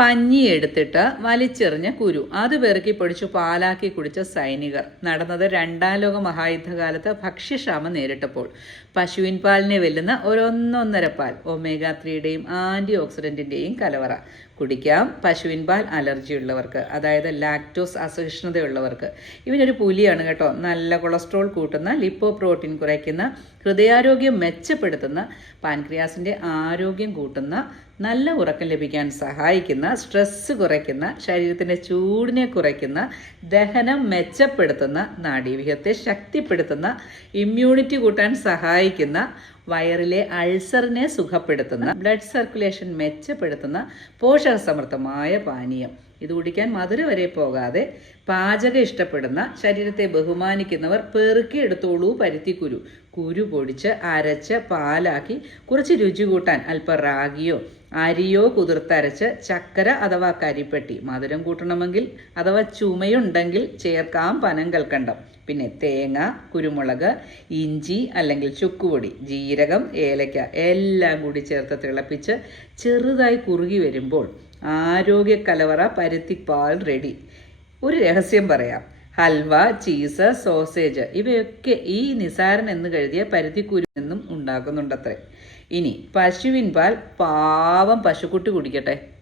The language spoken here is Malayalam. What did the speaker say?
പഞ്ഞി എടുത്തിട്ട് വലിച്ചെറിഞ്ഞ കുരു. അത് പെറുക്കി പൊടിച്ചു പാലാക്കി കുടിച്ച സൈനികർ. നടന്നത് രണ്ടാം ലോക മഹായുദ്ധകാലത്ത് ഭക്ഷ്യക്ഷാമം നേരിട്ടപ്പോൾ. പശുവിൻ പാലിനെ വെല്ലുന്ന ഒരൊന്നൊന്നര പാൽ ഒമേഗ ത്രീയുടെയും ആന്റി ഓക്സിഡന്റിന്റെയും കലവറ. കുടിക്കാം. പശുവിൻ പാൽ അലർജി ഉള്ളവർക്ക് അതായത് ലാക്ടോസ് അസഹിഷ്ണുതയുള്ളവർക്ക്. ഇവനൊരു പുലിയാണ് കേട്ടോ. നല്ല കൊളസ്ട്രോൾ കൂട്ടുന്ന ലിപ്പോ പ്രോട്ടീൻ കുറയ്ക്കുന്ന ഹൃദയാരോഗ്യം മെച്ചപ്പെടുത്തുന്ന പാൻക്രിയാസിന്റെ ആരോഗ്യം കൂട്ടുന്ന നല്ല ഉറക്കം ലഭിക്കാൻ സഹായിക്കുന്ന സ്ട്രെസ്സ് കുറയ്ക്കുന്ന ശരീരത്തിന്റെ ചൂടിനെ കുറയ്ക്കുന്ന ദഹനം മെച്ചപ്പെടുത്തുന്ന നാഡീവ്യൂഹത്തെ ശക്തിപ്പെടുത്തുന്ന ഇമ്മ്യൂണിറ്റി കൂട്ടാൻ സഹായിക്കുന്ന വയറിലെ അൾസറിനെ സുഖപ്പെടുത്തുന്ന ബ്ലഡ് സർക്കുലേഷൻ മെച്ചപ്പെടുത്തുന്ന പോഷകസമൃദ്ധമായ പാനീയം. ഇത് കുടിക്കാൻ മധുര വരെ പോകാതെ പാചകം ഇഷ്ടപ്പെടുന്ന ശരീരത്തെ ബഹുമാനിക്കുന്നവർ പെറുക്കി എടുത്തോളൂ പരുത്തിക്കുരു കുരു. പൊടിച്ച് അരച്ച് പാലാക്കി കുറച്ച് രുചി കൂട്ടാൻ അല്പം റാഗിയോ അരിയോ കുതിർത്തരച്ച് ചക്കര അഥവാ കരിപ്പെട്ടി മധുരം കൂട്ടണമെങ്കിൽ അഥവാ ചുമയുണ്ടെങ്കിൽ ചേർക്കാം പനം കൽക്കണ്ടം പിന്നെ തേങ്ങ കുരുമുളക് ഇഞ്ചി അല്ലെങ്കിൽ ചുക്കുപൊടി ജീരകം ഏലക്ക എല്ലാം കൂടി ചേർത്ത് തിളപ്പിച്ച് ചെറുതായി കുറുകി വരുമ്പോൾ ആരോഗ്യ കലവറ പരുത്തിപ്പാൽ റെഡി. ഒരു രഹസ്യം പറയാം. ഹൽവ ചീസ് സോസേജ് ഇവയൊക്കെ ഈ നിസാരൻ എന്ന് കരുതിയ പരുത്തിക്കുരു നിന്നും ഉണ്ടാക്കുന്നുണ്ടത്രേ. ഇനി പശുവിൻ പാൽ പാവം പശുക്കുട്ടി കുടിക്കട്ടെ.